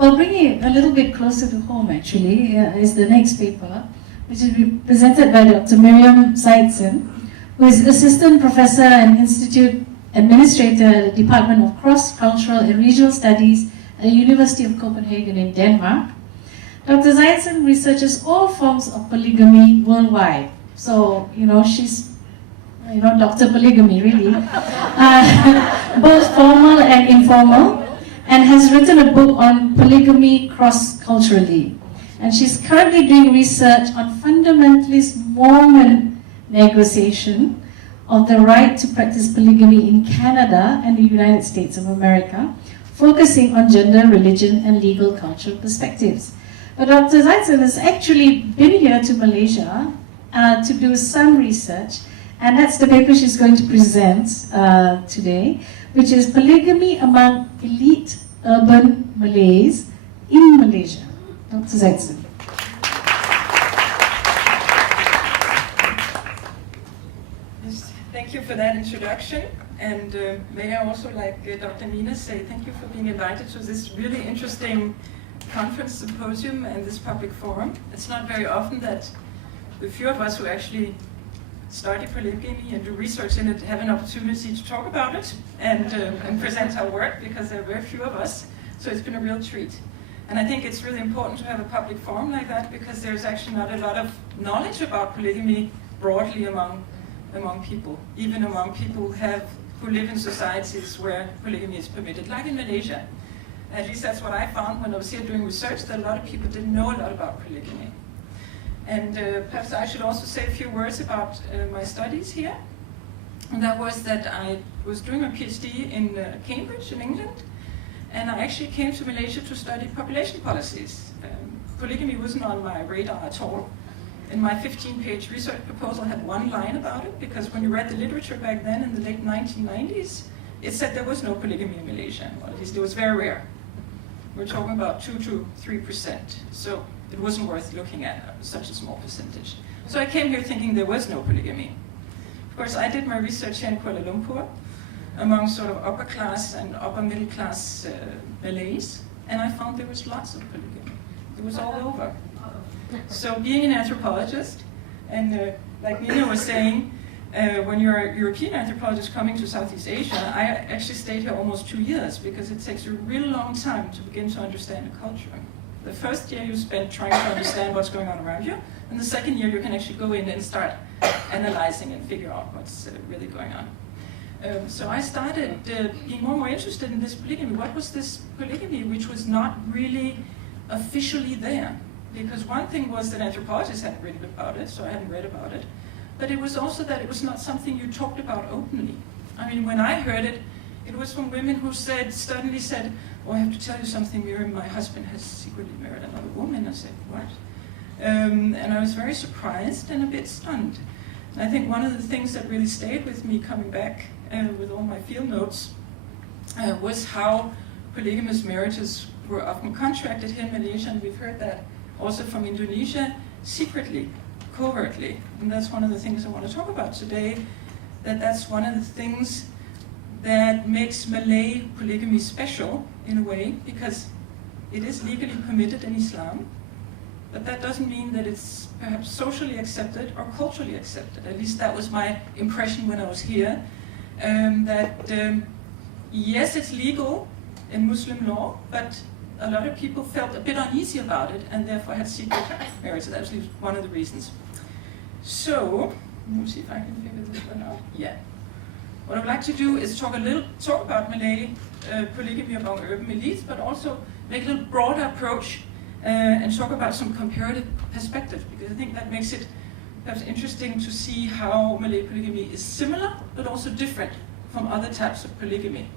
Well, bringing it a little bit closer to home, actually, is the next paper, which is presented by Dr. Miriam Zeitzen, who is Assistant Professor and Institute Administrator at the Department of Cross-Cultural and Regional Studies at the University of Copenhagen in Denmark. Dr. Zeitzen researches all forms of polygamy worldwide. So, she's, Dr. Polygamy, really. Both formal and informal, and has written a book on polygamy cross-culturally. And she's currently doing research on fundamentalist Mormon negotiation of the right to practice polygamy in Canada and the United States of America, focusing on gender, religion, and legal cultural perspectives. But Dr. Zeitzen has actually been here to Malaysia to do some research, and that's the paper she's going to present today, which is Polygamy Among Elite Urban Malays in Malaysia. Dr. Zeitzen. Yes, thank you for that introduction. And may I also, like Dr. Nina, say thank you for being invited to this really interesting conference symposium and this public forum. It's not very often that the few of us who actually study polygamy and do research in it have an opportunity to talk about it and present our work, because there are very few of us. So it's been a real treat. And I think it's really important to have a public forum like that, because there's actually not a lot of knowledge about polygamy broadly among people, even among people who live in societies where polygamy is permitted, like in Malaysia. At least that's what I found when I was here doing research, that a lot of people didn't know a lot about polygamy. And perhaps I should also say a few words about my studies here. And that was that I was doing a PhD in Cambridge in England, and I actually came to Malaysia to study population policies. Polygamy wasn't on my radar at all. In my 15-page research proposal, I had one line about it, because when you read the literature back then in the late 1990s, it said there was no polygamy in Malaysia, or at least it was very rare. We're talking about 2 to 3%. So it wasn't worth looking at such a small percentage. So I came here thinking there was no polygamy. Of course, I did my research here in Kuala Lumpur among sort of upper class and upper middle class Malays, and I found there was lots of polygamy. It was all over. So being an anthropologist, and like Nina was saying, when you're a European anthropologist coming to Southeast Asia, I actually stayed here almost 2 years, because it takes a really long time to begin to understand a culture. The first year you spend trying to understand what's going on around you, and the second year you can actually go in and start analyzing and figure out what's really going on. So I started being more and more interested in this polygamy. What was this polygamy which was not really officially there? Because one thing was that anthropologists hadn't written about it, so I hadn't read about it. But it was also that it was not something you talked about openly. I mean, when I heard it, it was from women who suddenly said, "Oh, I have to tell you something, Miriam, my husband has secretly married another woman." I said, "What?" And I was very surprised and a bit stunned. And I think one of the things that really stayed with me coming back with all my field notes was how polygamous marriages were often contracted here in Malaysia, and we've heard that also from Indonesia, secretly, covertly. And that's one of the things I want to talk about today, that's one of the things that makes Malay polygamy special in a way, because it is legally permitted in Islam, but that doesn't mean that it's perhaps socially accepted or culturally accepted. At least that was my impression when I was here, yes, it's legal in Muslim law, but a lot of people felt a bit uneasy about it and therefore had secret marriage. So that's one of the reasons. So, let me see if I can figure this one out. Yeah. What I'd like to do is talk about Malay polygamy among urban elites, but also make a little broader approach and talk about some comparative perspective, because I think that makes it perhaps interesting to see how Malay polygamy is similar, but also different from other types of polygamy,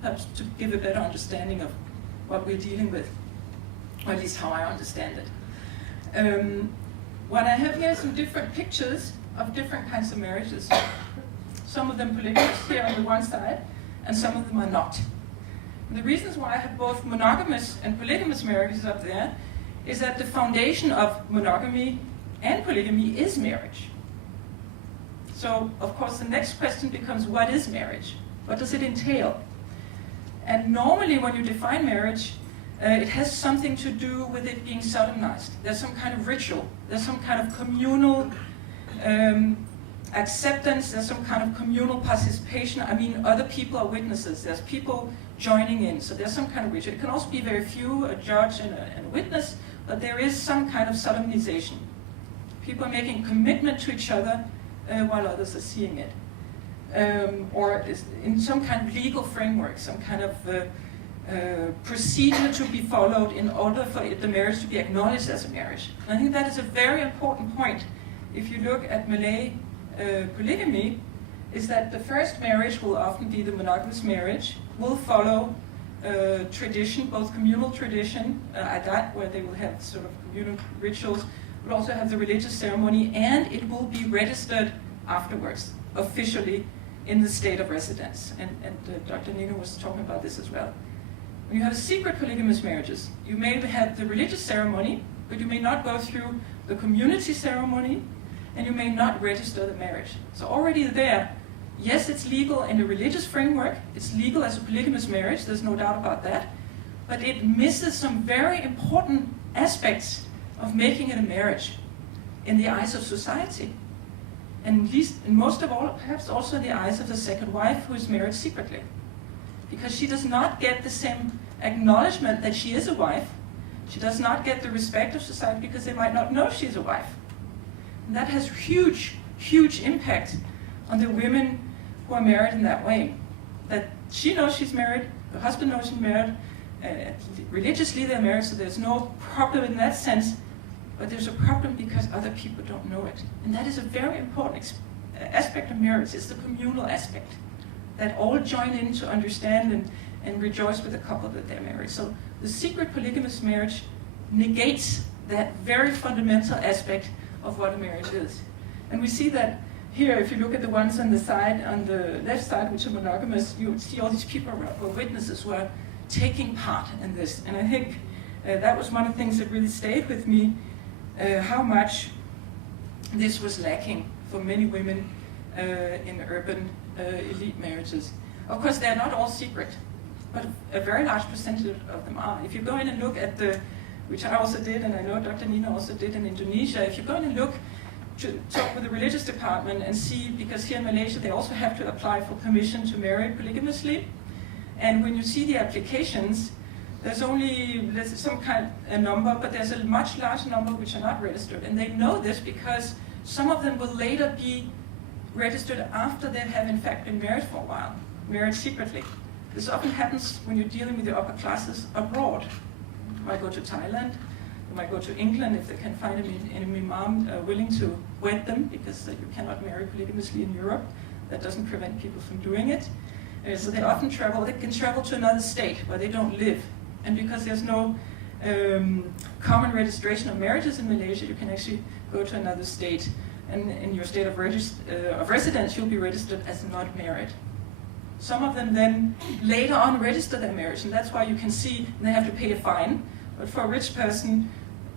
perhaps to give a better understanding of what we're dealing with, or at least how I understand it. What I have here is some different pictures of different kinds of marriages. Some of them polygamous here on the one side, and some of them are not. And the reasons why I have both monogamous and polygamous marriages up there is that the foundation of monogamy and polygamy is marriage. So, of course, the next question becomes, what is marriage? What does it entail? And normally when you define marriage, It has something to do with it being solemnized. There's some kind of ritual. There's some kind of communal acceptance. There's some kind of communal participation. I mean, other people are witnesses. There's people joining in. So there's some kind of ritual. It can also be very few, a judge and a witness, but there is some kind of solemnization. People are making a commitment to each other while others are seeing it. Or in some kind of legal framework, some kind of procedure to be followed in order for the marriage to be acknowledged as a marriage. And I think that is a very important point. If you look at Malay polygamy, is that the first marriage will often be the monogamous marriage, will follow tradition, both communal tradition, adat, where they will have sort of communal rituals, will also have the religious ceremony, and it will be registered afterwards, officially, in the state of residence. And Dr. Nina was talking about this as well. When you have secret polygamous marriages, you may have the religious ceremony, but you may not go through the community ceremony, and you may not register the marriage. So already there, yes, it's legal in a religious framework, it's legal as a polygamous marriage, there's no doubt about that, but it misses some very important aspects of making it a marriage in the eyes of society. And least, and most of all, perhaps also in the eyes of the second wife who is married secretly. Because she does not get the same acknowledgement that she is a wife. She does not get the respect of society because they might not know she's a wife. And that has huge, huge impact on the women who are married in that way. That she knows she's married, her husband knows she's married, religiously they're married, so there's no problem in that sense, but there's a problem because other people don't know it. And that is a very important aspect of marriage, it's the communal aspect. That all join in to understand and rejoice with the couple that they're married. So the secret polygamous marriage negates that very fundamental aspect of what a marriage is. And we see that here, if you look at the ones on the side, on the left side, which are monogamous, you see all these people who are witnesses who are taking part in this. And I think that was one of the things that really stayed with me, how much this was lacking for many women in urban elite marriages. Of course, they're not all secret, but a very large percentage of them are. If you go in and look at which I also did, and I know Dr. Nina also did in Indonesia, if you go in and look, to talk with the religious department and see, because here in Malaysia they also have to apply for permission to marry polygamously, and when you see the applications, there's some kind of number, but there's a much larger number which are not registered, and they know this because some of them will later be registered after they have in fact been married for a while, married secretly. This often happens when you're dealing with the upper classes abroad. You might go to Thailand, you might go to England if they can find an imam willing to wed them, because you cannot marry polygamously in Europe. That doesn't prevent people from doing it. So they often travel, they can travel to another state where they don't live. And because there's no common registration of marriages in Malaysia, you can actually go to another state. And in your state of residence, you'll be registered as not married. Some of them then later on register their marriage, and that's why you can see they have to pay a fine. But for a rich person,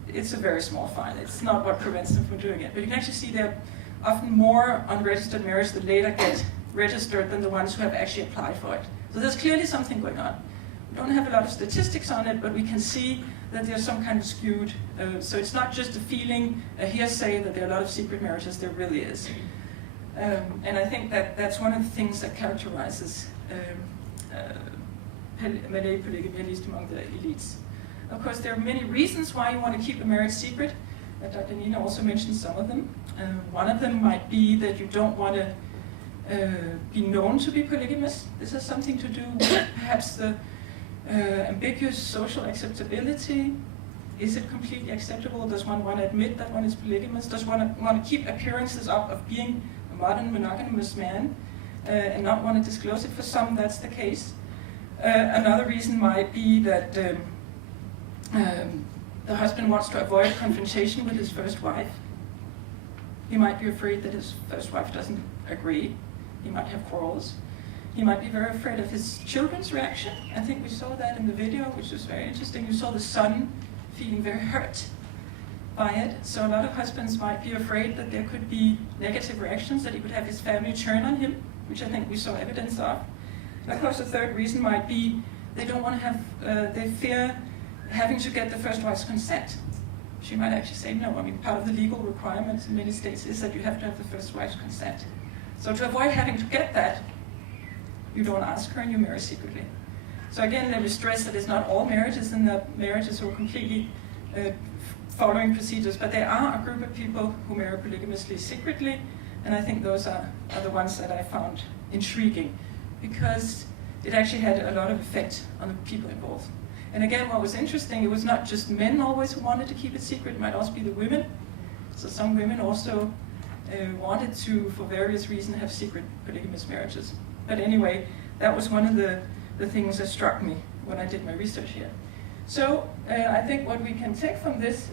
it's a very small fine. It's not what prevents them from doing it. But you can actually see there are often more unregistered marriages that later get registered than the ones who have actually applied for it. So there's clearly something going on. We don't have a lot of statistics on it, but we can see that there's some kind of skewed. So it's not just a feeling, a hearsay that there are a lot of secret marriages, there really is. And I think that that's one of the things that characterizes Malay polygamy, at least among the elites. Of course, there are many reasons why you want to keep a marriage secret. Dr. Nina also mentioned some of them. One of them might be that you don't want to be known to be polygamous. This has something to do with perhaps the ambiguous social acceptability. Is it completely acceptable? Does one want to admit that one is polygamous? Does one want to keep appearances up of being a modern monogamous man and not want to disclose it? For some, that's the case. Another reason might be that the husband wants to avoid confrontation with his first wife. He might be afraid that his first wife doesn't agree. He might have quarrels. He might be very afraid of his children's reaction. I think we saw that in the video, which was very interesting. You saw the son feeling very hurt by it. So a lot of husbands might be afraid that there could be negative reactions, that he could have his family turn on him, which I think we saw evidence of. And of course, the third reason might be they don't want to have, they fear having to get the first wife's consent. She might actually say no. I mean, part of the legal requirements in many states is that you have to have the first wife's consent. So to avoid having to get that, you don't ask her and you marry secretly. So again, let me stress that it's not all marriages and that marriages are completely following procedures, but there are a group of people who marry polygamously secretly, and I think those are the ones that I found intriguing, because it actually had a lot of effect on the people involved. And again, what was interesting, it was not just men always who wanted to keep it secret, it might also be the women. So some women also wanted to, for various reasons, have secret polygamous marriages. But anyway, that was one of the things that struck me when I did my research here. So I think what we can take from this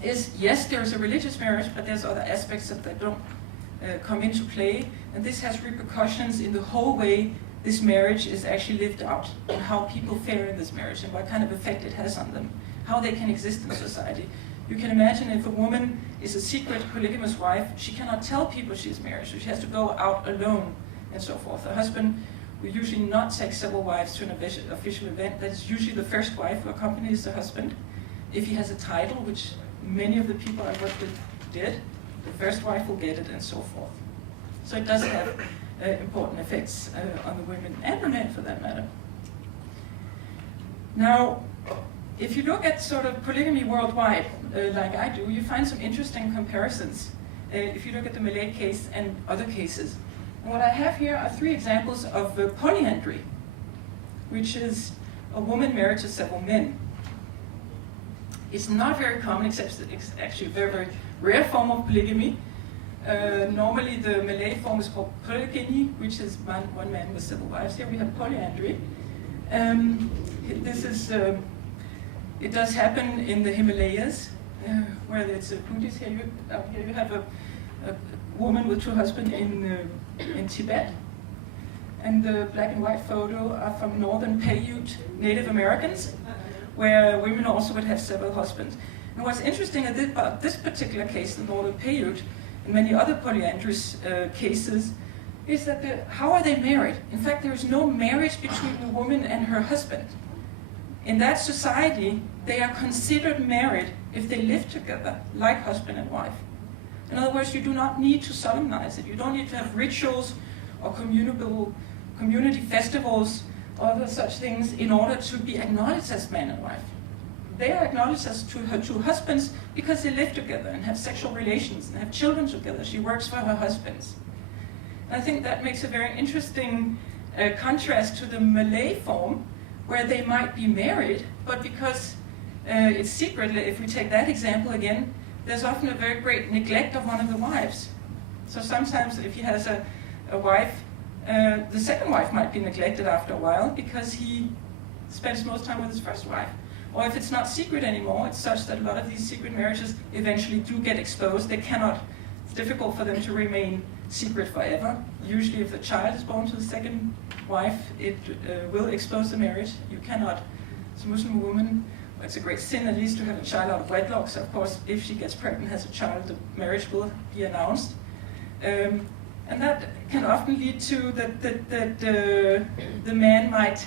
is, yes, there's a religious marriage, but there's other aspects that don't come into play. And this has repercussions in the whole way this marriage is actually lived out, and how people fare in this marriage, and what kind of effect it has on them, how they can exist in society. You can imagine if a woman is a secret polygamous wife, she cannot tell people she's married, so she has to go out alone and so forth. A husband will usually not take several wives to an official event. That is usually the first wife who accompanies the husband. If he has a title, which many of the people I worked with did, the first wife will get it and so forth. So it does have important effects on the women and the men for that matter. Now, if you look at sort of polygamy worldwide, like I do, you find some interesting comparisons if you look at the Malay case and other cases. And what I have here are 3 examples of polyandry, which is a woman married to several men. It's not very common, except it's actually a very, very rare form of polygamy. Normally the Malay form is called polygamy, which is one man with several wives. Here we have polyandry. This is, it does happen in the Himalayas, where it's Buddhist. Here you have a woman with 2 husbands in Tibet. And the black and white photo are from northern Paiute Native Americans, where women also would have several husbands. And what's interesting about this particular case, the northern Paiute, and many other polyandrous cases, is that how are they married? In fact, there is no marriage between the woman and her husband. In that society, they are considered married if they live together, like husband and wife. In other words, you do not need to solemnize it. You don't need to have rituals or community festivals or other such things in order to be acknowledged as man and wife. They are acknowledged as her 2 husbands because they live together and have sexual relations and have children together. She works for her husbands. And I think that makes a very interesting contrast to the Malay form, where they might be married, but because it's secret, if we take that example again, there's often a very great neglect of one of the wives. So sometimes if he has a wife, the second wife might be neglected after a while because he spends most time with his first wife. Or if it's not secret anymore, it's such that a lot of these secret marriages eventually do get exposed. It's difficult for them to remain secret forever. Usually if the child is born to the second wife, it will expose the marriage. You cannot, as a Muslim woman, it's a great sin at least to have a child out of wedlock. So of course, if she gets pregnant and has a child, the marriage will be announced. And that can often lead to that the man might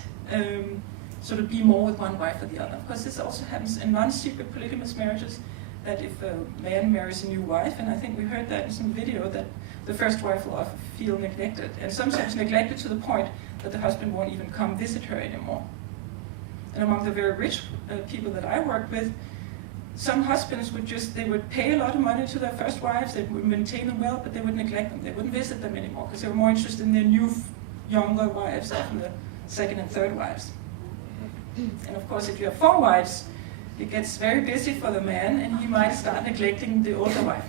sort of be more with one wife or the other. Of course, this also happens in non-secret polygamous marriages, that if a man marries a new wife, and I think we heard that in some video, that the first wife will often feel neglected, and sometimes neglected to the point that the husband won't even come visit her anymore. And among the very rich people that I worked with, some husbands they would pay a lot of money to their first wives, they would maintain them well, but they would neglect them. They wouldn't visit them anymore because they were more interested in their new, younger wives, often the second and third wives. And of course, if you have 4 wives, it gets very busy for the man, and he might start neglecting the older wife.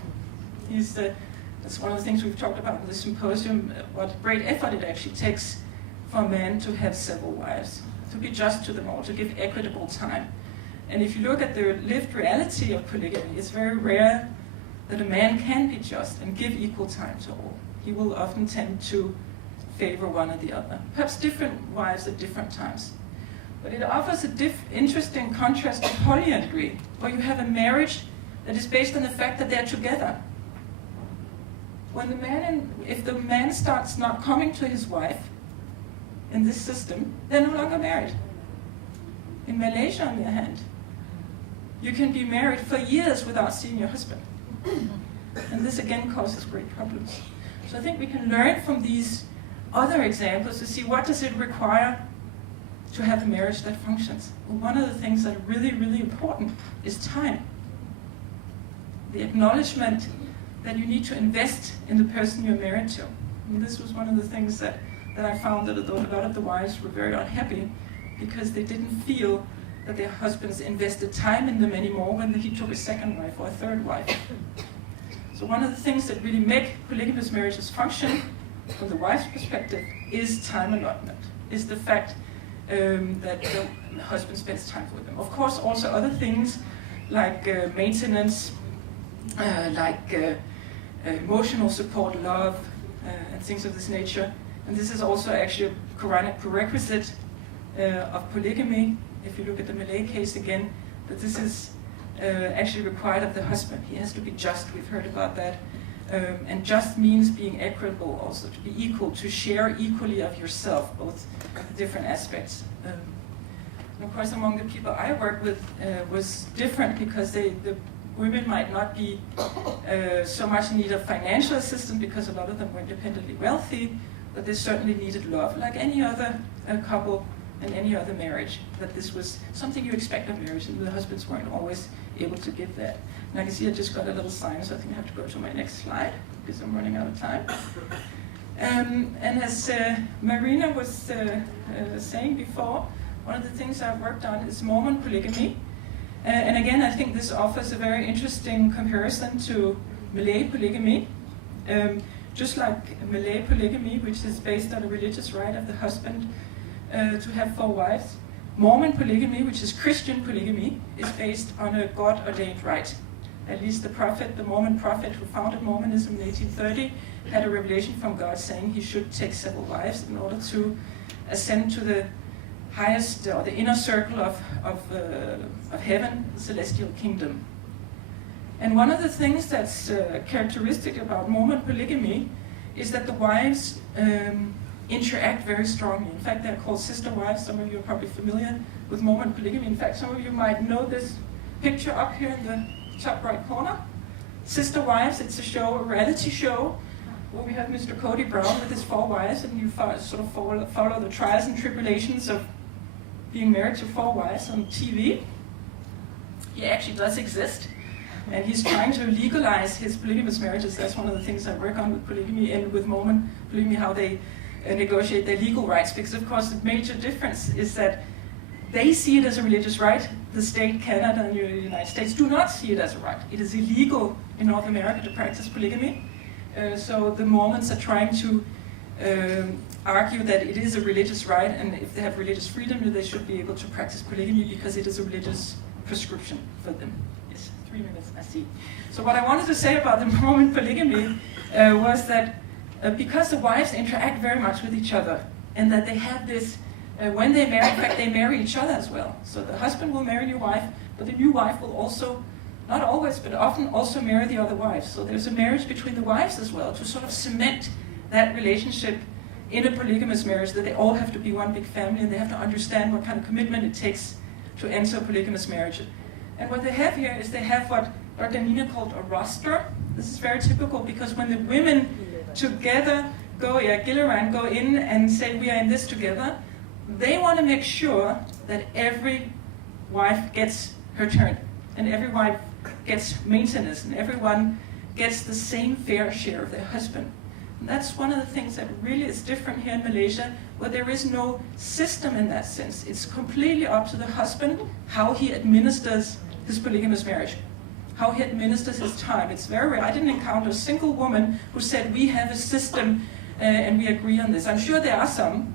That's one of the things we've talked about in the symposium, what great effort it actually takes for a man to have several wives, to be just to them all, to give equitable time. And if you look at the lived reality of polygamy, it's very rare that a man can be just and give equal time to all. He will often tend to favor one or the other, perhaps different wives at different times. But it offers an interesting contrast to polyandry, where you have a marriage that is based on the fact that they're together. If the man starts not coming to his wife in this system, they're no longer married. In Malaysia, on the other hand, you can be married for years without seeing your husband. And this again causes great problems. So I think we can learn from these other examples to see what does it require to have a marriage that functions. Well, one of the things that are really, really important is time. The acknowledgement that you need to invest in the person you're married to. And this was one of the things that I found that a lot of the wives were very unhappy because they didn't feel that their husbands invested time in them anymore when he took a second wife or a third wife. So one of the things that really make polygamous marriages function from the wife's perspective is time allotment, is the fact that the husband spends time with them. Of course, also other things like maintenance, emotional support, love, and things of this nature. And this is also actually a Quranic prerequisite of polygamy. If you look at the Malay case again, that this is actually required of the husband. He has to be just, we've heard about that. And just means being equitable also, to be equal, to share equally of yourself, both different aspects. And of course, among the people I worked with was different because the women might not be so much in need of financial assistance because a lot of them were independently wealthy, but they certainly needed love, like any other couple and any other marriage, that this was something you expect of marriage, and the husbands weren't always able to give that. And I can see I just got a little sign, so I think I have to go to my next slide, because I'm running out of time. And as Marina was saying before, one of the things I've worked on is Mormon polygamy. And again, I think this offers a very interesting comparison to Malay polygamy. Just like Malay polygamy, which is based on a religious right of the husband to have 4 wives, Mormon polygamy, which is Christian polygamy, is based on a God-ordained right. At least the Mormon prophet who founded Mormonism in 1830 had a revelation from God saying he should take several wives in order to ascend to the highest or the inner circle of heaven, the celestial kingdom. And one of the things that's characteristic about Mormon polygamy is that the wives interact very strongly. In fact, they're called sister wives. Some of you are probably familiar with Mormon polygamy. In fact, some of you might know this picture up here in the top right corner. Sister Wives, it's a show, a reality show, where we have Mr. Cody Brown with his 4 wives, and you sort of follow the trials and tribulations of being married to 4 wives on TV. He actually does exist, and he's trying to legalize his polygamous marriages. That's one of the things I work on with polygamy and with Mormon polygamy, how they negotiate their legal rights, because of course the major difference is that they see it as a religious right. The state, Canada and the United States, do not see it as a right. It is illegal in North America to practice polygamy. So the Mormons are trying to argue that it is a religious right, and if they have religious freedom, they should be able to practice polygamy because it is a religious prescription for them. Yes, 3 minutes, I see. So what I wanted to say about the Mormon polygamy was that because the wives interact very much with each other, and that they have this, when they marry, in fact, they marry each other as well. So the husband will marry a new wife, but the new wife will also, not always, but often also marry the other wives. So there's a marriage between the wives as well to sort of cement that relationship in a polygamous marriage, that they all have to be one big family, and they have to understand what kind of commitment it takes to enter a polygamous marriage. And what they have here is they have what Dr. Nina called a roster. This is very typical because when the women together go in and say we are in this together, they want to make sure that every wife gets her turn, and every wife gets maintenance, and everyone gets the same fair share of their husband. And that's one of the things that really is different here in Malaysia, where there is no system in that sense. It's completely up to the husband how he administers his polygamous marriage, how he administers his time. It's very rare. I didn't encounter a single woman who said, we have a system and we agree on this. I'm sure there are some.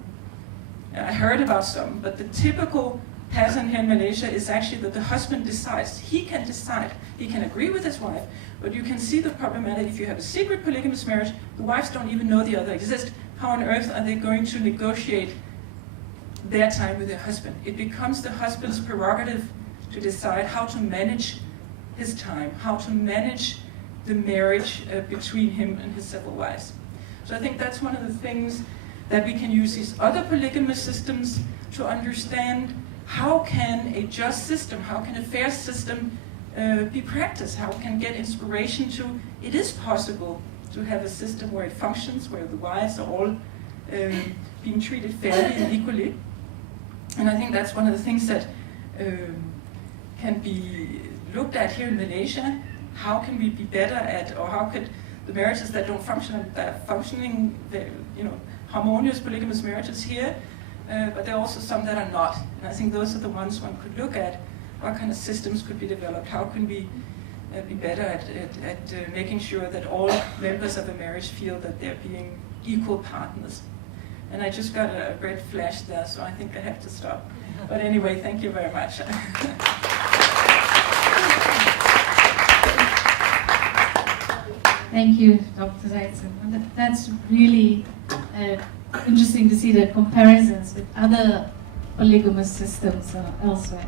I heard about some, but the typical pattern here in Malaysia is actually that the husband decides. He can decide. He can agree with his wife, but you can see the problematic. If you have a secret polygamous marriage, the wives don't even know the other exists. How on earth are they going to negotiate their time with their husband? It becomes the husband's prerogative to decide how to manage his time, how to manage the marriage between him and his several wives. So I think that's one of the things that we can use these other polygamous systems to understand how can a just system, how can a fair system be practiced? How can get inspiration to, it is possible to have a system where it functions, where the wives are all being treated fairly and equally. And I think that's one of the things that can be looked at here in Malaysia. How can we be better at, or how could the marriages that don't function, functioning, harmonious polygamous marriages here, but there are also some that are not. And I think those are the ones one could look at. What kind of systems could be developed? How can we be better at making sure that all members of a marriage feel that they're being equal partners? And I just got a red flash there, so I think I have to stop. But anyway, thank you very much. Thank you, Dr. Zeitzen. That's really interesting to see the comparisons with other polygamous systems elsewhere.